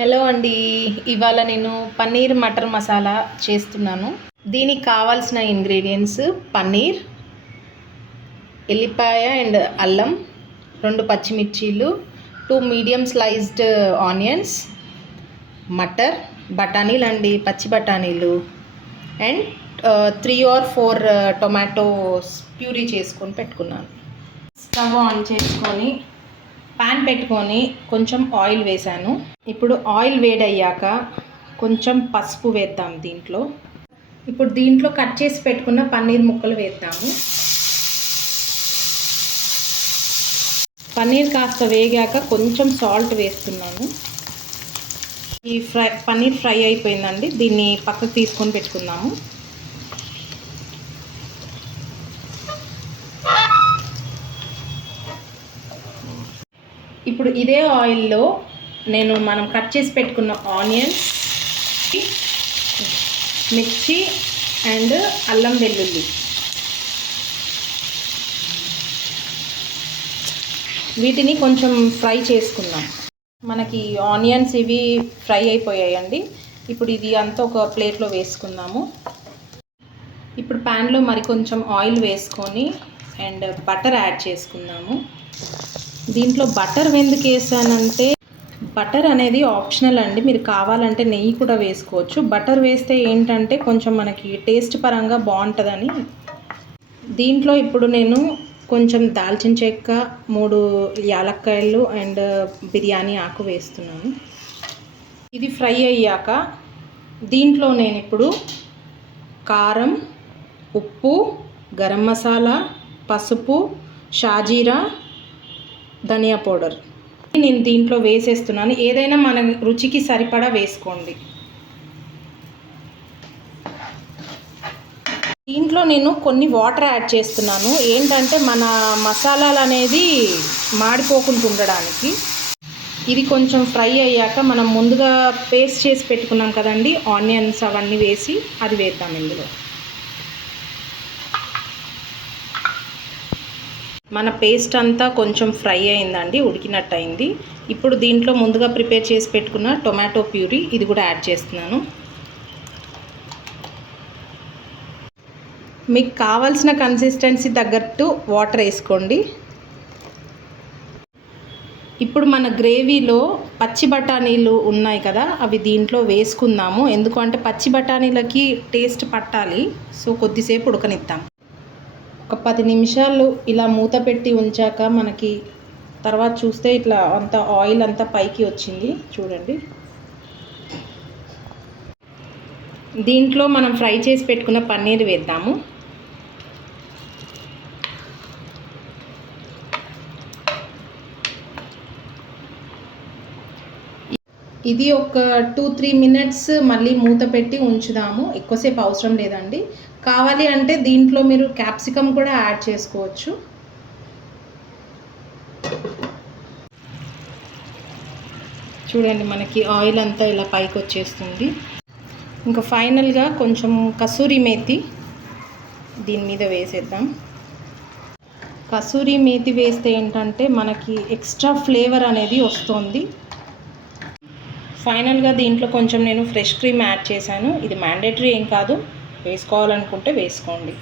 Hello అండి, ఇవాళ నేను పన్నీర్ మటర్ మసాలా చేస్తున్నాను. దీనికి కావాల్సిన ఇంగ్రీడియంట్స్ పన్నీర్, ఎల్లిపాయ అండ్ అల్లం, 2 పచ్చిమిర్చీలు, 2 మీడియం స్లైస్డ్ ఆనియన్స్, మటర్, బఠానీలు అండి, పచ్చి బఠానీలు, అండ్ 3 or 4 టొమాటోస్ ప్యూరీ చేసుకొని పెట్టుకున్నాను. స్టవ్ ఆన్ చేసుకొని పాన్ పెట్టుకొని కొంచెం ఆయిల్ వేసాను. ఇప్పుడు ఆయిల్ వేడయ్యాక కొంచెం పసుపు వేద్దాం దీంట్లో. ఇప్పుడు దీంట్లో కట్ చేసి పెట్టుకున్న పన్నీర్ ముక్కలు వేద్దాము. పన్నీర్ కాస్త వేగాక కొంచెం సాల్ట్ వేస్తున్నాను. ఈ పన్నీర్ ఫ్రై అయిపోయిందండి, దీన్ని పక్కకు తీసుకొని పెట్టుకుందాము. ఇప్పుడు ఇదే ఆయిల్లో మనం కట్ చేసి పెట్టుకున్న ఆనియన్స్, మిర్చి అండ్ అల్లం వెల్లుల్లి వీటిని కొంచెం ఫ్రై చేసుకుందాం. మనకి ఆనియన్స్ ఇవి ఫ్రై అయిపోయాయండి. ఇప్పుడు ఇది అంతా ఒక ప్లేట్లో వేసుకుందాము. ఇప్పుడు ప్యాన్లో మరి కొంచెం ఆయిల్ వేసుకొని అండ్ బటర్ యాడ్ చేసుకుందాము. దీంట్లో బటర్ ఎందుకు వేసానంటే, బటర్ అనేది ఆప్షనల్ అండి, మీరు కావాలంటే నెయ్యి కూడా వేసుకోవచ్చు. బటర్ వేస్తే ఏంటంటే కొంచెం మనకి టేస్ట్ పరంగా బాగుంటుందని. దీంట్లో ఇప్పుడు నేను కొంచెం దాల్చిన చెక్క, 3 యాలక్కాయలు అండ్ బిర్యానీ ఆకు వేస్తున్నాను. ఇది ఫ్రై అయ్యాక దీంట్లో నేను ఇప్పుడు కారం, ఉప్పు, గరం మసాలా, పసుపు, షాజీరా, ధనియా పౌడర్ నేను దీంట్లో వేసేస్తున్నాను. ఏదైనా మన రుచికి సరిపడా వేసుకోండి. దీంట్లో నేను కొన్ని వాటర్ యాడ్ చేస్తున్నాను, ఏంటంటే మన మసాలాలు అనేది మాడిపోకుండా ఉండడానికి. ఇది కొంచెం ఫ్రై అయ్యాక మనం ముందుగా పేస్ట్ చేసి పెట్టుకున్నాం కదండి, ఆనియన్స్ అవన్నీ వేసి అది వేద్దాం ఇందులో. మన పేస్ట్ అంతా కొంచెం ఫ్రై అయిందండి, ఉడికినట్టు అయింది. ఇప్పుడు దీంట్లో ముందుగా ప్రిపేర్ చేసి పెట్టుకున్న టొమాటో ప్యూరీ ఇది కూడా యాడ్ చేస్తున్నాను. మీకు కావాల్సిన కన్సిస్టెన్సీ తగ్గట్టు వాటర్ వేసుకోండి. ఇప్పుడు మన గ్రేవీలో పచ్చి బఠానీలు ఉన్నాయి కదా, అవి దీంట్లో వేసుకుందాము. ఎందుకంటే పచ్చి బఠానీలకి టేస్ట్ పట్టాలి, సో కొద్దిసేపు ఉడకనిద్దాం. ఒక 10 నిమిషాలు ఇలా మూత పెట్టి ఉంచాక మనకి తర్వాత చూస్తే ఇట్లా అంత ఆయిల్ అంతా పైకి వచ్చింది చూడండి. దీంట్లో మనం ఫ్రై చేసి పెట్టుకున్న పన్నీర్ వేద్దాము. ఇది ఒక 2-3 మినిట్స్ మళ్ళీ మూత పెట్టి ఉంచుదాము. ఎక్కువసేపు అవసరం లేదండి. కావాలి అంటే దీంట్లో మీరు క్యాప్సికమ్ కూడా యాడ్ చేసుకోవచ్చు. చూడండి మనకి ఆయిల్ అంతా ఇలా పైకి వచ్చేస్తుంది. ఇంకా ఫైనల్గా కొంచెం కసూరి మేతి దీని మీద వేసేద్దాం. కసూరి మేతి వేస్తే ఏంటంటే మనకి ఎక్స్ట్రా ఫ్లేవర్ అనేది వస్తుంది. ఫైనల్గా దీంట్లో కొంచెం నేను ఫ్రెష్ క్రీమ్ యాడ్ చేశాను. ఇది మ్యాండేటరీ ఏం కాదు, వేసుకోవాలనుకుంటే వేసుకోండి.